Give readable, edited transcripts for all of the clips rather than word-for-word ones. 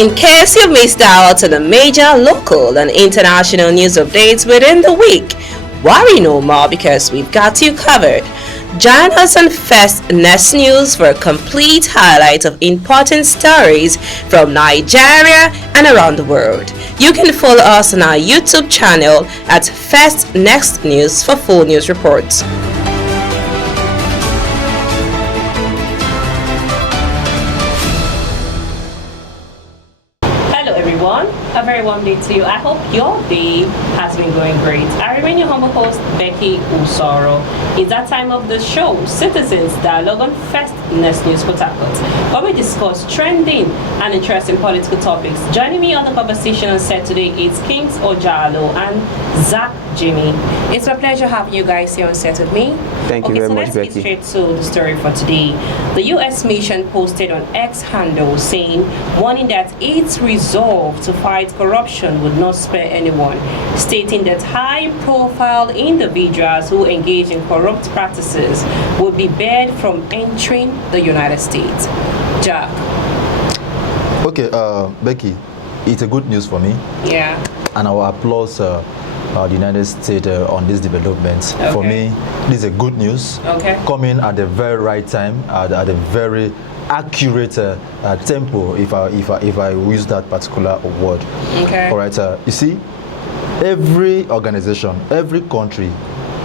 In case you've missed out on the major local and international news updates within the week, worry no more because we've got you covered. Join us on First Next News for a complete highlight of important stories from Nigeria and around the world. You can follow us on our YouTube channel at First Next News for full news reports. A very warm day to you. I hope your day has been going great. I remain your humble host, Becky Usoro. It's that time of the show, Citizens Dialogue on First Next News Port Harcourt, where we discuss trending and interesting political topics. Joining me on the conversation on set today is Kings Ojalo and Zach Jimmy. It's my pleasure having you guys here on set with me. Thank you very much, Becky. Let's get straight to the story for today. The U.S. mission posted on X handle saying, warning that its resolve to fight corruption would not spare anyone, stating that high-profile individuals who engage in corrupt practices would be barred from entering the United States. Jack. Okay, Becky, it's a good news for me. Yeah. And I will applaud the United States on this development. Okay. For me, this is a good news. Okay. Coming at the very right time, at a very accurate tempo, if I use that particular word. Okay. All right. You see, every organization, every country,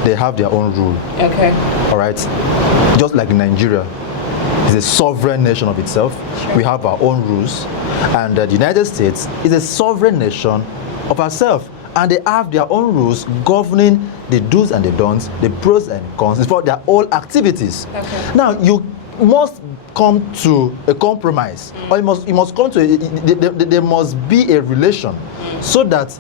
they have their own rule. Okay. All right. Just like Nigeria is a sovereign nation of itself. Sure. We have our own rules, and the United States is a sovereign nation of herself. And they have their own rules governing the do's and the don'ts, the pros and cons for their all activities. Okay. Now, you must come to a compromise, or you must come to there must be a relation, so that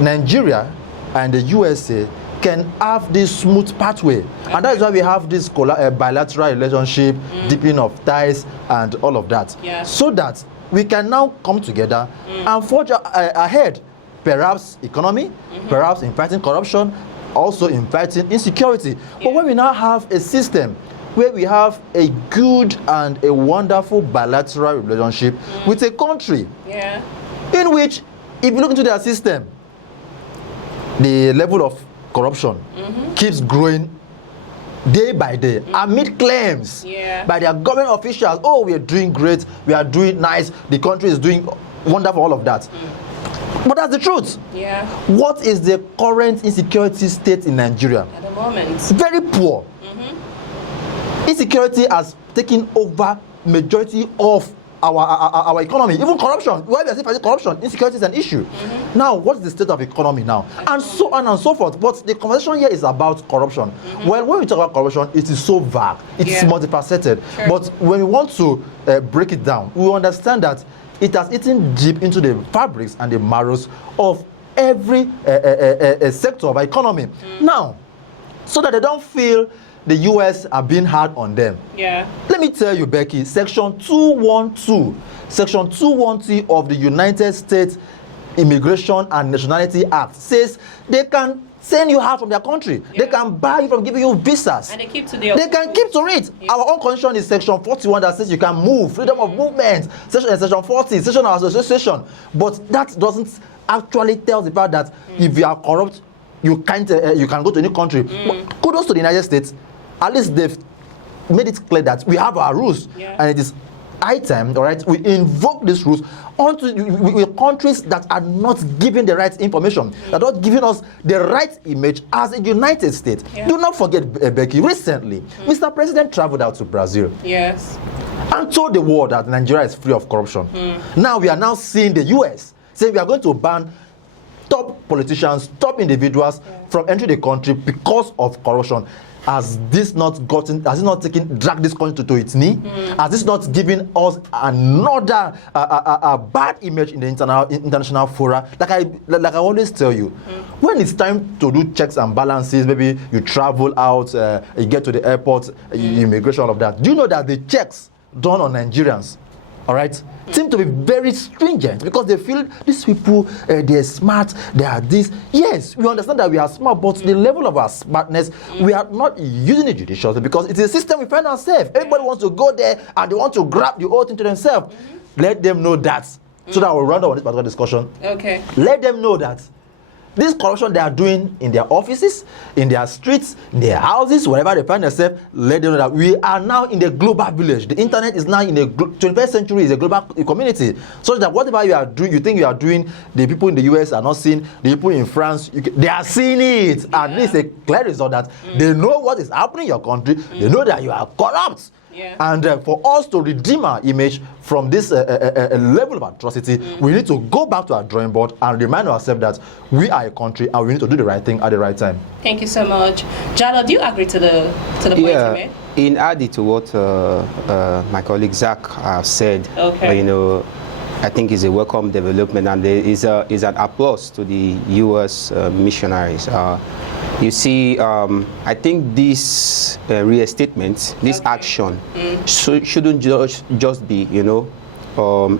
Nigeria and the USA can have this smooth pathway. Okay. And that is why we have this bilateral relationship, deepening of ties, and all of that. Yeah. So that we can now come together and forge ahead. Perhaps economy, perhaps in fighting corruption, also in fighting insecurity. Yeah. But when we now have a system where we have a good and a wonderful bilateral relationship with a country, yeah, in which, if you look into their system, the level of corruption keeps growing day by day, amid claims by their government officials, oh, we are doing great, we are doing nice, the country is doing wonderful, all of that. But that's the truth. Yeah. What is the current insecurity state in Nigeria? At the moment. Very poor. Insecurity has taken over majority of our economy. Even corruption. Why we are saying corruption? Insecurity is an issue. Now, what is the state of economy now? And so on and so forth. But the conversation here is about corruption. Well, when we talk about corruption, it is so vague. It is multifaceted. Sure. But when we want to break it down, we understand that it has eaten deep into the fabrics and the marrows of every sector of our economy. Now, so that they don't feel the US are being hard on them. Yeah. Let me tell you, Becky, Section 212 of the United States Immigration and Nationality Act says they can send you out from their country. Yeah. They can bar you from giving you visas. And they keep to They can keep to it. Yeah. Our own constitution is Section 41 that says you can move, freedom of movement. Section 40, Section of Association. But that doesn't actually tell the fact that if you are corrupt, you can't. You can go to any country. But kudos to the United States. At least they've made it clear that we have our rules, and it is high time, all right, we invoke these rules onto with countries that are not giving the right information, that are not giving us the right image as a United States. Yeah. Do not forget, Becky, recently, Mr. President traveled out to Brazil. Yes. And told the world that Nigeria is free of corruption. Now we are now seeing the US saying we are going to ban top politicians, top individuals from entering the country because of corruption. Has this not dragged this country to its knee? Has this not given us another bad image in the international fora? Like I always tell you, when it's time to do checks and balances, maybe you travel out, you get to the airport, immigration, all of that. Do you know that the checks done on Nigerians, all right, seem to be very stringent because they feel these people, they're smart, they are this. Yes, we understand that we are smart, but the level of our smartness, we are not using it judiciously because it's a system we find ourselves. Everybody wants to go there and they want to grab the whole thing to themselves. Let them know that so that we'll round up on this particular discussion. Okay. Let them know that this corruption they are doing in their offices, in their streets, in their houses, wherever they find themselves, let them know that we are now in the global village. The internet is now in the 21st century, is a global community. So that whatever you are doing, you think you are doing, the people in the US are not seeing, the people in France, they are seeing it. Yeah. And this is a clear result that they know what is happening in your country, they know that you are corrupt. Yeah. And for us to redeem our image from this level of atrocity, we need to go back to our drawing board and remind ourselves that we are a country and we need to do the right thing at the right time. Thank you so much. Jalo, do you agree to the point you made? In adding to what my colleague Zach said, okay. I think it's a welcome development, and there is an applause to the U.S. missionaries. You see, I think this restatement, this action, shouldn't just be,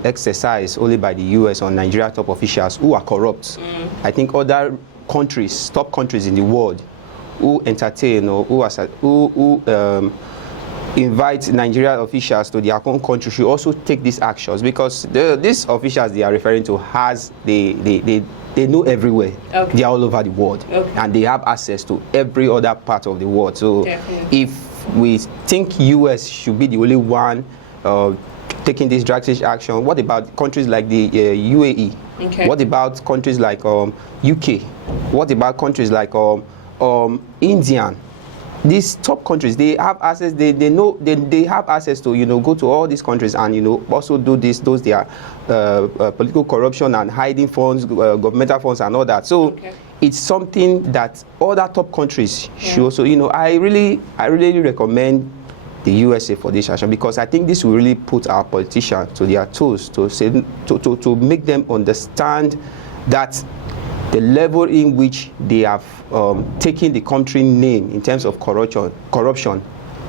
exercised only by the U.S. or Nigeria top officials who are corrupt. I think other countries, top countries in the world, who entertain or who invite Nigerian officials to their own country should also take these actions, because these officials they are referring to they know everywhere. Okay. They are all over the world, and they have access to every other part of the world. So if we think US should be the only one taking this drastic action, what about countries like the UAE? Okay. What about countries like UK? What about countries like India? These top countries, they have access. They know they have access to go to all these countries and also do their political corruption and hiding funds, governmental funds and all that. So it's something that other top countries should also. I really recommend the USA for this action, because I think this will really put our politicians to their toes to make them understand that the level in which they have taken the country name in terms of corruption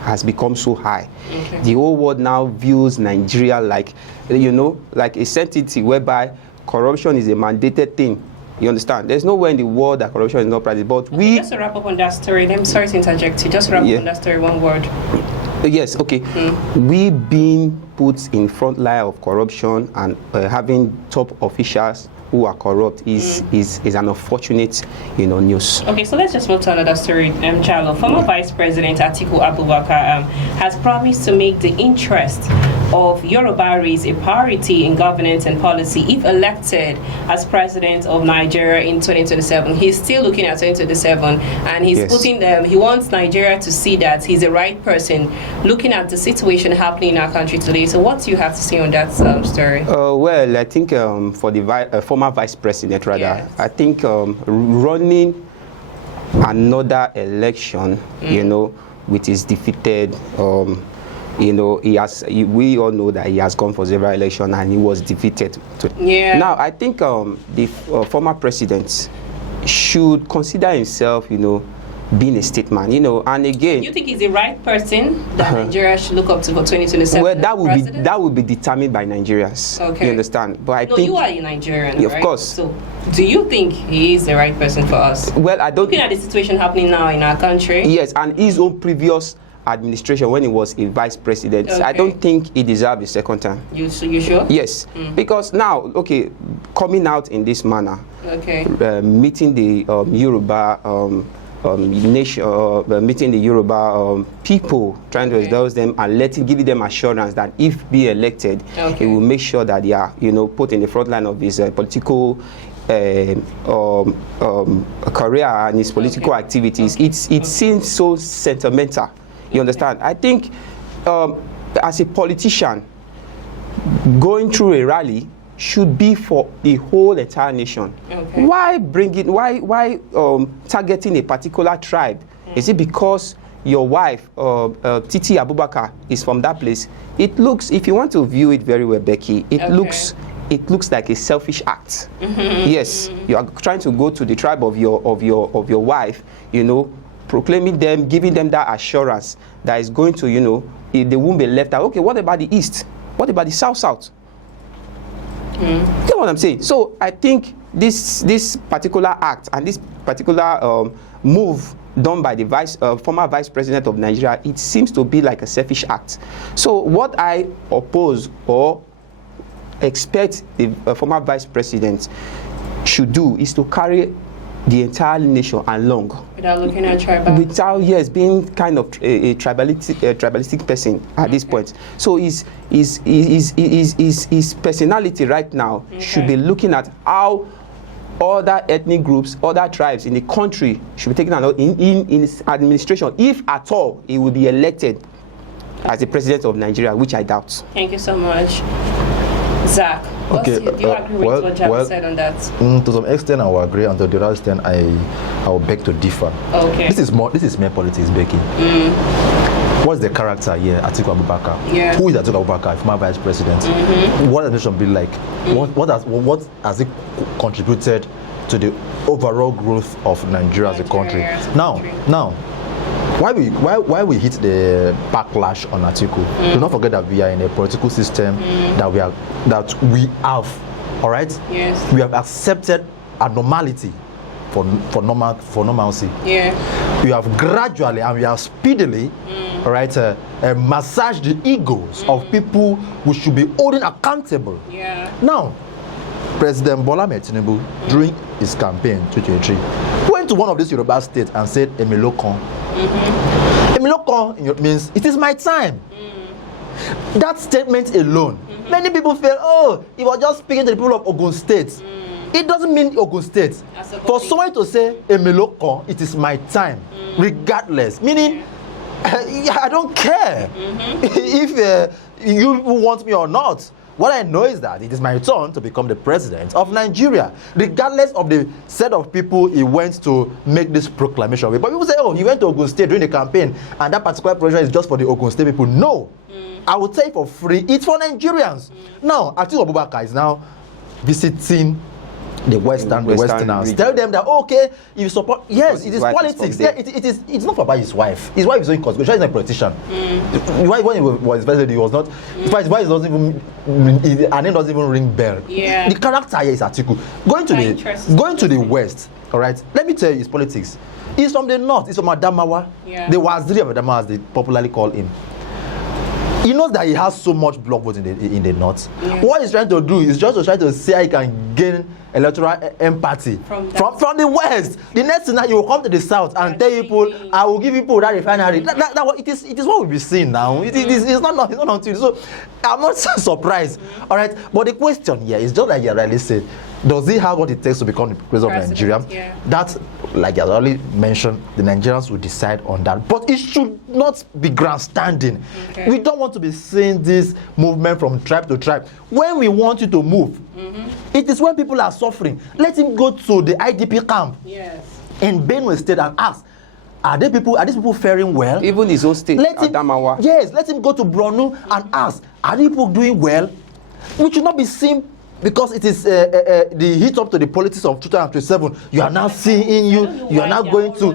has become so high. Okay. The whole world now views Nigeria like a entity whereby corruption is a mandated thing. You understand? There's nowhere in the world that corruption is not practiced. But just to wrap up on that story, I'm sorry to interject you. Just wrap up on that story, one word. Yes, okay. We being put in front line of corruption and having top officials who are corrupt is an unfortunate news. Okay, so let's just move to another story. Jalo, former Vice President Atiku Abubakar has promised to make the interest of Yorubaris a priority in governance and policy if elected as president of Nigeria in 2027. He's still looking at 2027, and he's putting them. He wants Nigeria to see that he's the right person, looking at the situation happening in our country today. So, what do you have to say on that story? Well, I think for the former vice president, I think running another election, with his defeated. We all know that he has gone for several elections and he was defeated. Now, I think the former president should consider himself, being a statesman, and again. You think he's the right person that Nigeria should look up to for 2027? Well, that will be determined by Nigerians. Okay. You understand? But I think you are a Nigerian, of course. So, do you think he is the right person for us? Well, I don't. Looking at the situation happening now in our country. Yes, and his own previous administration when he was a vice president, I don't think he deserved a second time. You sure? Yes, because now, coming out in this manner, meeting the Yoruba nation, meeting the Yoruba people, trying to endorse them and giving them assurance that if be elected, he will make sure that they are, put in the front line of his political career and his political activities. It seems so sentimental. You understand? I think as a politician, going through a rally should be for the whole entire nation. Why targeting a particular tribe? Is it because your wife, Titi Abubakar, is from that place? It looks, if you want to view it very well, Becky, it looks like a selfish act. Yes, you are trying to go to the tribe of your wife, proclaiming them, giving them that assurance that is going to, they won't be left out. Okay, what about the East? What about the South? You know what I'm saying? So I think this particular act and this particular move done by the former vice president of Nigeria, it seems to be like a selfish act. So what I oppose or expect a former vice president should do is to carry the entire nation along without looking at tribal, without being kind of a tribalistic person at this point. So his personality right now should be looking at how other ethnic groups, other tribes in the country should be taken along in his administration, if at all he will be elected as the president of Nigeria, which I doubt. Thank you so much. Zach, Okay, do you agree with what Jack said on that? To some extent, I will agree, and to the other extent, I will beg to differ. Okay. This is mere politics, Becky. What's the character here, Atiku Abubakar? Yeah. Who is Atiku Abubakar, former vice president? What does the nation be like? What has it contributed to the overall growth of Nigeria as a country? Now, why we hit the backlash on Atiku? Do not forget that we are in a political system that we have, all right? Yes. We have accepted abnormality for normalcy. Yeah. We have gradually and we have speedily, all right, massaged the egos of people who should be holding accountable. Yeah. Now, President Bola Ahmed Tinubu, during his campaign 2023, went to one of these Yoruba states and said, Emilokon. Emilokon means it is my time. That statement alone, many people feel, oh, he was just speaking to the people of Ogun State. It doesn't mean Ogun State. For someone to say, Emilokon, it is my time, regardless, meaning, I don't care if you want me or not. What I know is that it is my turn to become the president of Nigeria, regardless of the set of people he went to make this proclamation with. But people say, oh, he went to Ogun State during the campaign, and that particular proclamation is just for the Ogun State people. No. I will tell you for free, it's for Nigerians. Now, Atiku Abubakar is now visiting the Westerners. Tell them that, okay, if you support, yes, it is politics. Yeah, it's not about his wife. His wife is doing constitution. She's not a politician. When he was president, he was not. His wife doesn't even, her name doesn't even ring bell. Yeah. The character here is Atiku. Going to the West, all right, let me tell you his politics. He's from the North. He's from Adamawa. Yeah. The Waziri of Adamawa, as they popularly call him. He knows that he has so much block vote in the North. Yeah. What he's trying to do is just to try to see how he can gain electoral empathy from the West. The next thing that he will come to the South and tell people, I will give people that refinery. It is what we'll be seeing now. It's not until. So I'm not so surprised. All right, but the question here is just like you rightly said. Does he have what it takes to become the president of Nigeria? Yeah. That's, like I already mentioned, the Nigerians will decide on that. But it should not be grandstanding. Okay. We don't want to be seeing this movement from tribe to tribe. When we want you to move, it is when people are suffering. Let him go to the IDP camp in Benue State and ask, are these people faring well? Even his own state, Adamawa. Yes, let him go to Borno and ask, are these people doing well? We should not be seen. Because it is the heat up to the politics of 2027. You are now seeing you are now going to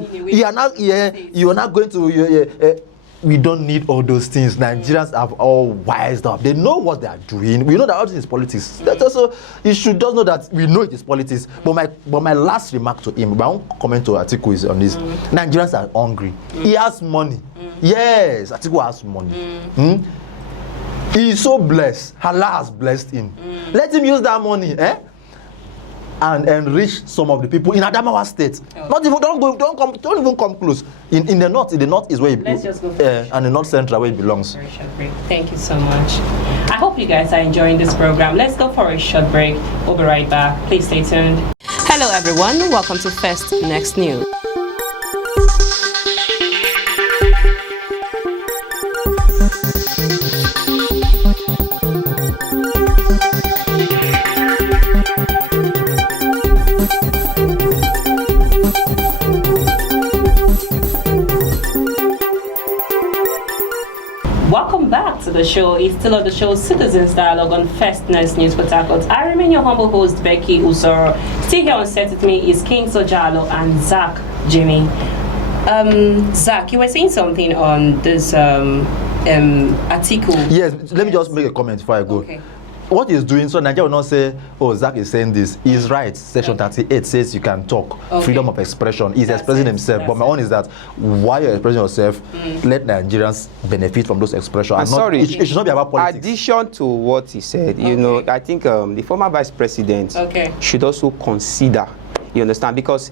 we don't need all those things. Nigerians have all wised up. They know what they are doing. We know that all this is politics. That's also, you should just know that we know it is politics. But my last remark to him, my own comment to Atiku is on this. Nigerians are hungry. He has money. Yes, Atiku has money. He is so blessed. Allah has blessed him. Let him use that money, and enrich some of the people in Adamawa State. Okay. Not even don't even come close. In the north is where Let's just go and the north central where it belongs. For a short break. Thank you so much. I hope you guys are enjoying this program. Let's go for a short break. We'll be right back. Please stay tuned. Hello everyone. Welcome to First Next News. Welcome back to the show. It's still on the show Citizens Dialogue on First Next News Port Harcourt. I remain your humble host, Becky Usoro. Still here on set with me is King Sojalo and Zach Jimmy. Zach, you were saying something on this Atiku. Yes, let me just make a comment before I go. Okay. what he's doing, so Nigeria will not say, oh, Zach is saying this. He's right. Section 38 says you can talk. Freedom of expression. He's expressing himself. But my own is that while you're expressing yourself, let Nigerians benefit from those expressions. I'm sorry. It should not be about politics. Addition to what he said, you know, I think the former vice president should also consider, you understand, because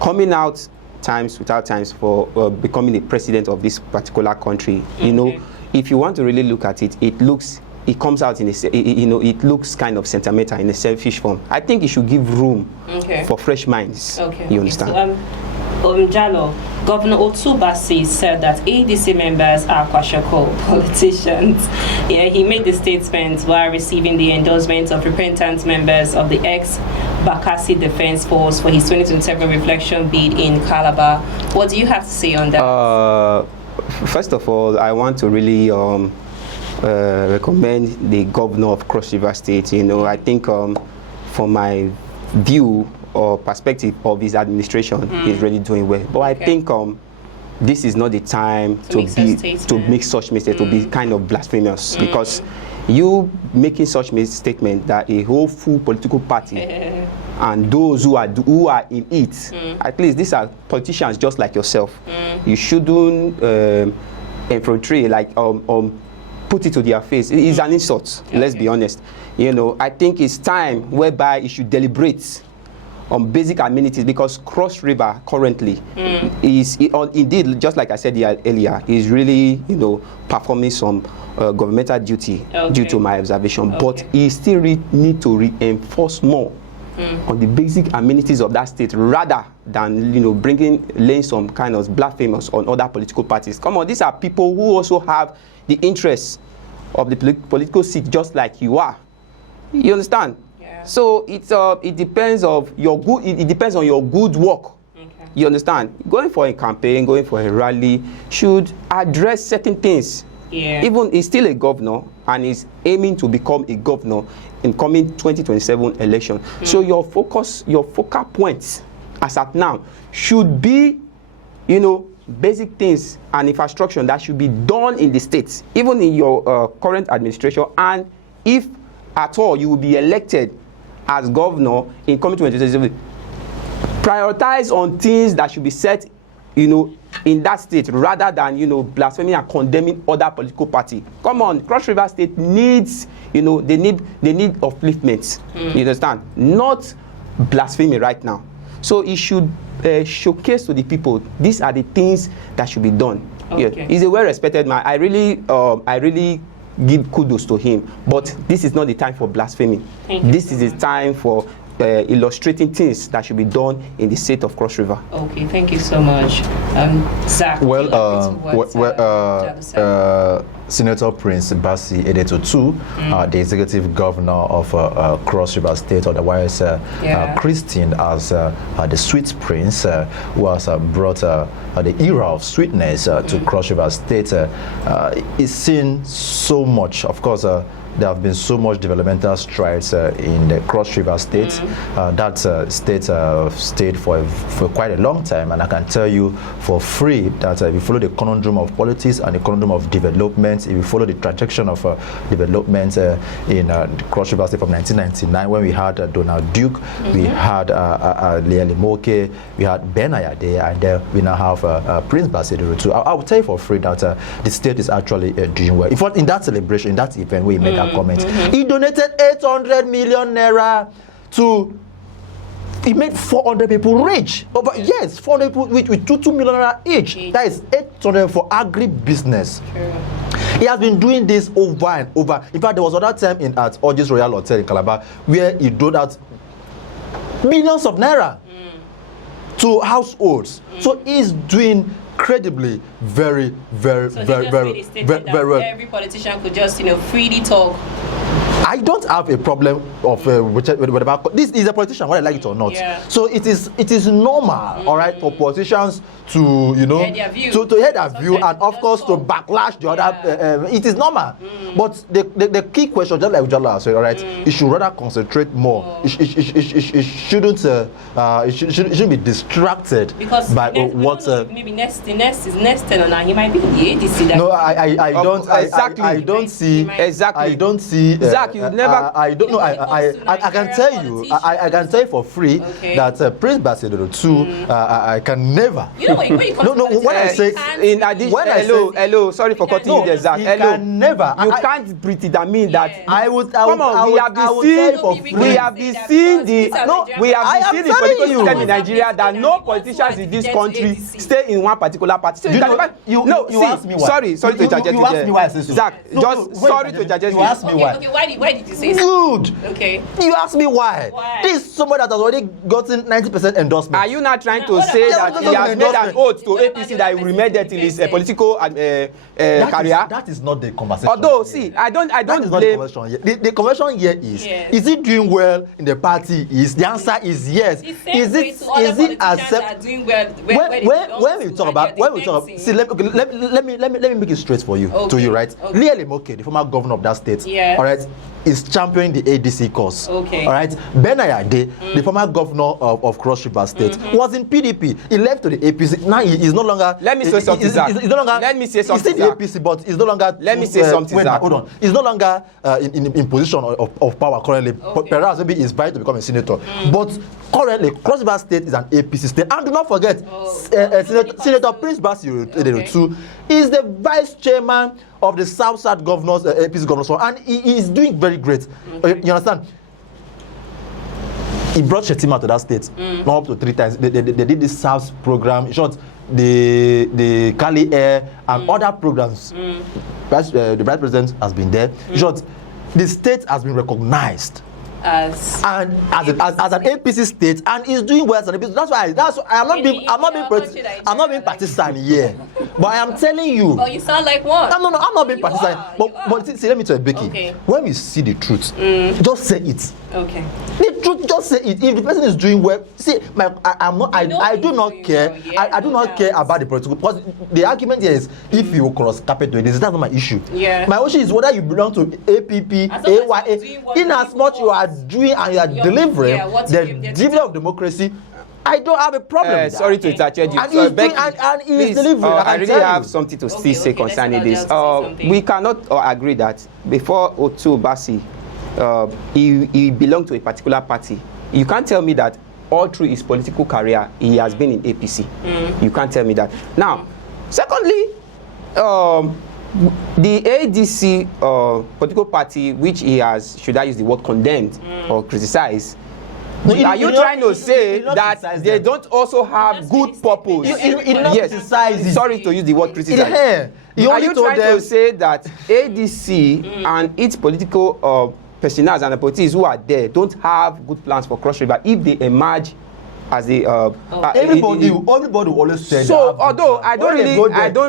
coming out times without times for becoming the president of this particular country, you know, if you want to really look at it, it comes out in a, you know, it looks kind of sentimental in a selfish form. I think it should give room for fresh minds. You understand? So, Jalo, Governor Otubasi said that ADC members are Kwarshiokor politicians. Yeah, he made the statement while receiving the endorsement of repentant members of the ex-Bakassi Defense Force for his 2027 reflection bid in Calabar. What do you have to say on that? First of all, I want to really recommend the governor of Cross River State. You know, I think from my view or perspective of his administration, he's really doing well. But I think this is not the time to make such mistakes, to be kind of blasphemous, because you making such statement that a whole full political party and those who are in it, at least these are politicians just like yourself. You shouldn't infiltrate, like put it to their face. It's an insult. Let's be honest. You know, I think it's time whereby you should deliberate on basic amenities, because Cross River currently is indeed, just like I said earlier, is really, you know, performing some governmental duty due to my observation. But he still need to reinforce more on the basic amenities of that state, rather than, you know, laying some kind of blasphemous on other political parties. Come on, these are people who also have the interests of the political seat, just like you are. You understand? So it depends on your good work. You understand? Going for a campaign, going for a rally should address certain things. Even he's still a governor and is aiming to become a governor in coming 2027 election. So your focal points as at now should be, you know, basic things and infrastructure that should be done in the states, even in your current administration. And if at all you will be elected as governor in coming 2027, prioritize on things that should be set, you know, in that state, rather than, you know, blaspheming and condemning other political party. Come on, Cross River State needs, you know, they need upliftment. You understand? Not blasphemy right now. So it should showcase to the people, these are the things that should be done. He's a well-respected man. I really give kudos to him, but this is not the time for blasphemy. This is the time for illustrating things that should be done in the state of Cross River. Okay, thank you so much. Zach, Senator Prince Bassi Edetutu, the executive governor of Cross River State, otherwise christened as the Sweet Prince, who has brought the era of sweetness to Cross River State, is seen so much. Of course, there have been so much developmental strides in the Cross River State. That state stayed for quite a long time, and I can tell you for free that if you follow the conundrum of politics and the conundrum of development, if you follow the trajectory of development in the Cross River State from 1999, when we had Donald Duke, we had Leali Moke, we had Ben Ayade, and then we now have Prince Bassi Edetutu. I will tell you for free that the state is actually doing well. In that celebration, in that event, we made comment. He donated 800 million naira to, he made 400 people rich. Yes, 400 people rich with 2 million naira each. That is 800 for agri-business. He has been doing this over and over. In fact, there was another time at Orgis Royal Hotel in Calabar where he doled out millions of naira to households. So he's doing credibly very well. Every politician could just, you know, freely talk. I don't have a problem of whatever. This is a politician, whether I like it or not. So it is normal, all right, for politicians to, you know, to hear their view, and of course to backlash the other. It is normal. But the key question, just like Ujala said, all right, it should rather concentrate more. It shouldn't be distracted by what. Maybe the next is next on, he might be in the ADC. No, I don't see. Exactly. I don't see. Zach, never. I don't know. I can tell you. I can tell you for free that Prince Basidoro too. I can never. You know when you come no. When I say in addition, hello. Sorry for cutting you there, Zach. You Hello. can never. You can't predetermine that. I would. Come on, we have been seeing the political system in Nigeria that no politicians in this country stay in one particular party. So you asked me why. Sorry to interject you asked me why I say so. Zach, sorry to interject you. You asked me why. Okay, why did you say so? Good. Okay. You asked me why. This is somebody that has already gotten 90% endorsement. Are you not trying to say that he has made an oath to APC that he will remain there till his political career? That is not the conversation. Although, see, I don't blame. The conversation here is he doing well in the party? The answer is yes. Is it acceptable? When we talk about see, let me make it straight for you to you, right? Liam Moke, the former governor of that state, all right, is championing the ADC cause. Okay. All right. Ben Ayade, the former governor of Kwarshiokor State, was in PDP. He left to the APC. Now he is no longer. Let me say something, Zach. He's no longer. Let me say something, He's still the APC, but he's no longer. Let me say something, Zach. Hold on. He's no longer in position of power currently. Perhaps maybe he's vying to become a senator. But currently, Kwarshiokor State is an APC state. And do not forget, Senator Prince Basidoro too is the vice chairman of the South Governors, APC Governors, and he is doing very great. You understand? He brought Shetima to that state, not up to 3 times. They did this South program. In short, the Kali Air and other programs. The vice president has been there. In short, the state has been recognized as an APC state and is doing well as an APC. That's why I'm not being partisan here, but I am telling you. But you sound like one. No, I'm not being partisan. But see, let me tell you, Becky. Okay. When we see the truth, just say it. Okay. The truth, just say it. If the person is doing well, see, I do not care. I do not care about the political, because the argument here is if you cross carpet to this, that's not my issue. Yeah. My issue is whether you belong to APP, AYA, in as much you are doing and you are delivering the dividend of democracy. I don't have a problem. Sorry to interrupt you. And he is delivering. I really have something to still say concerning this. We cannot agree that before Otu Basi, he belonged to a particular party. You can't tell me that all through his political career he has been in APC. You can't tell me that. Now, secondly, the ADC political party, which he has, should I use the word condemned or criticized, are you trying to say that they don't also have good purpose? Yes. Sorry to use the word criticize. Are you trying to say that ADC and its political personnel and the politicians who are there don't have good plans for Cross River if they emerge as the everybody will always say so? Although I don't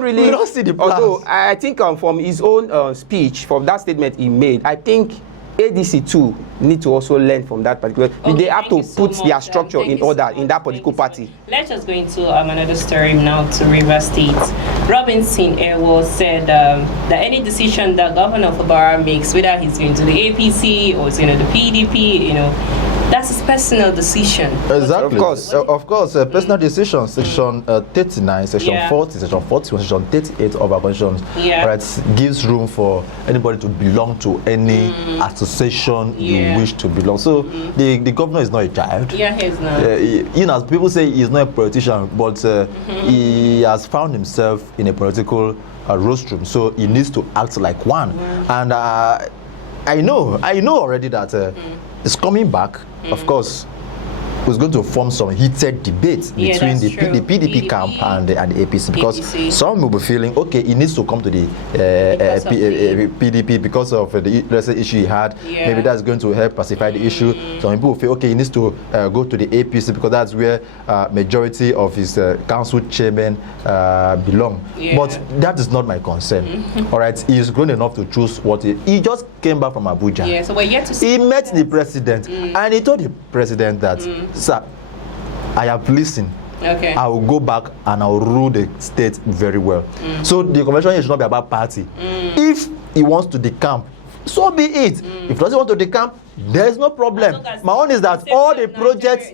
really, we don't see the plans. Although I think from his own speech, from that statement he made, I think ADC too need to also learn from that particular. They have to put their structure in order in that political party. Let's just go into another story now to Rivers State. Robinson Ewo said that any decision that Governor Fubara makes, whether he's going to the APC or he's going to the PDP, that's his personal decision. Exactly. Of course, personal decision. Section 39, Section 40, Section 41, Section 38 of our constitution, right, gives room for anybody to belong to any association you wish to belong. So the governor is not a child. Yeah, he's not. As people say, he's not a politician, but he has found himself in a political rostrum. So he needs to act like one. And I know already that it's coming back. Of course, was going to form some heated debate between the PDP camp and the APC, because some will be feeling, okay, he needs to come to the PDP because of the issue he had. Maybe that's going to help pacify the issue. Some people will feel, okay, he needs to go to the APC because that's where majority of his council chairmen belong. But that is not my concern. All right, he's grown enough to choose what he just came back from Abuja. Yeah, so we're yet to see. He met the president and he told the president that, sir, I have listened. Okay. I will go back and I will rule the state very well. So the convention here should not be about party. If he wants to decamp, so be it. If he doesn't want to decamp, there is no problem. My own is that all the projects,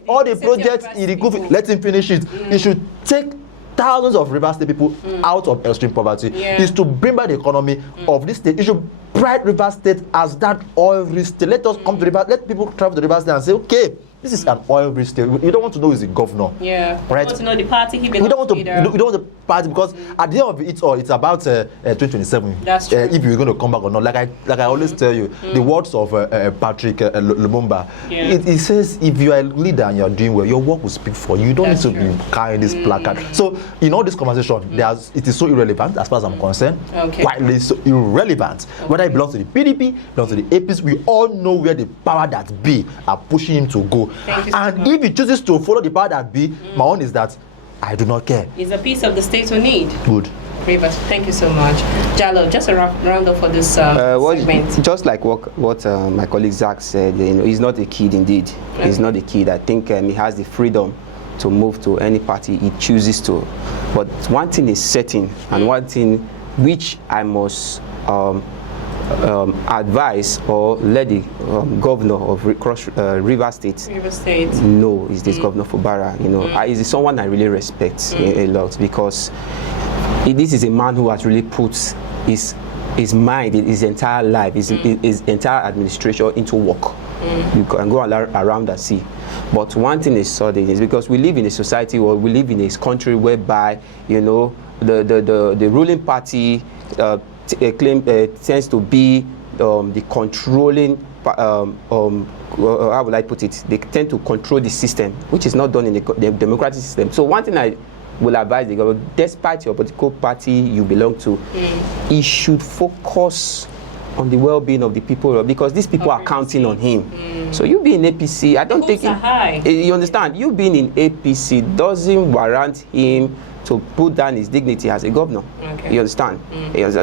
let him finish it. He should take thousands of Rivers State people out of extreme poverty. Is to bring back the economy of this state. It should pride Rivers State as that oil-rich state. Let us come to Rivers. Let people travel to Rivers State and say, okay, this is an oil-rich state. You don't want to know who's the governor. Yeah. Right. You want to know the party he belongs We don't want to. to. You don't want the party because at the end of it all, it's about 2027. That's true. If you're going to come back or not. Like I always tell you, the words of Patrick Lumumba. It says, if you are a leader and you are doing well, your work will speak for you. You don't need to be carrying this placard. So in all this conversation, it is so irrelevant as far as I'm concerned. Okay. Widely so irrelevant. Whether it belongs to the PDP, belongs to the APC, we all know where the power that be are pushing him to go. And if he chooses to follow the power that be, my own is that I do not care. It's a piece of the state we need. Good. Rivers, thank you so much. Jallo, just a round up for this segment. Just like what my colleague Zach said, he's not a kid indeed. Okay. He's not a kid. I think he has the freedom to move to any party he chooses to. But one thing is certain, and one thing which I must advise or let the governor of River State know is this Governor Fubara. Is someone I really respect a lot, because this is a man who has really put his mind, his entire life, his entire administration into work. You can go around and see. But one thing is certain, is because we live in a society, or we live in a country whereby the ruling party tends to be the controlling, how would I put it? They tend to control the system, which is not done in the democratic system. So one thing I will advise the government, despite your political party you belong to, he should focus on the well-being of the people, because these people are counting on him. So you being in APC, I don't think you understand. You being in APC doesn't warrant him to put down his dignity as a governor. Okay. You understand?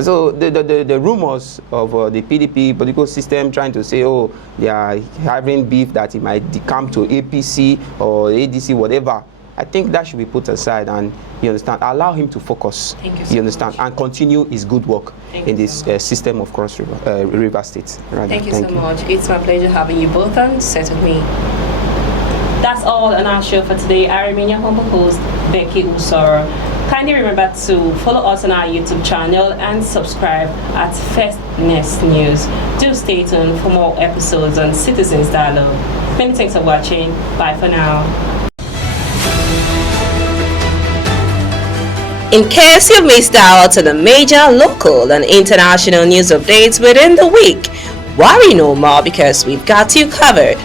So the rumors of the PDP political system trying to say, oh, they are having beef, that he might come to APC or ADC, whatever, I think that should be put aside, and you understand, allow him to focus. You understand, and continue his good work in this system of Cross River State. Thank you so much. It's my pleasure having you both on Set With Me. That's all on our show for today. I remain your humble host, Becky Usoro. Kindly remember to follow us on our YouTube channel and subscribe at First Nest News. Do stay tuned for more episodes on Citizens Dialogue. Many thanks for watching. Bye for now. In case you've missed out on the major local and international news updates within the week, worry no more, because we've got you covered.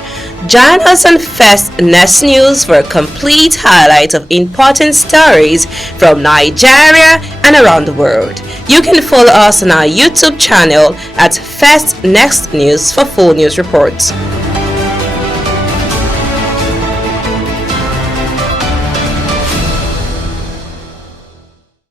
Join us on First Nest News for a complete highlight of important stories from Nigeria and around the world. You can follow us on our YouTube channel at First Nest News for full news reports.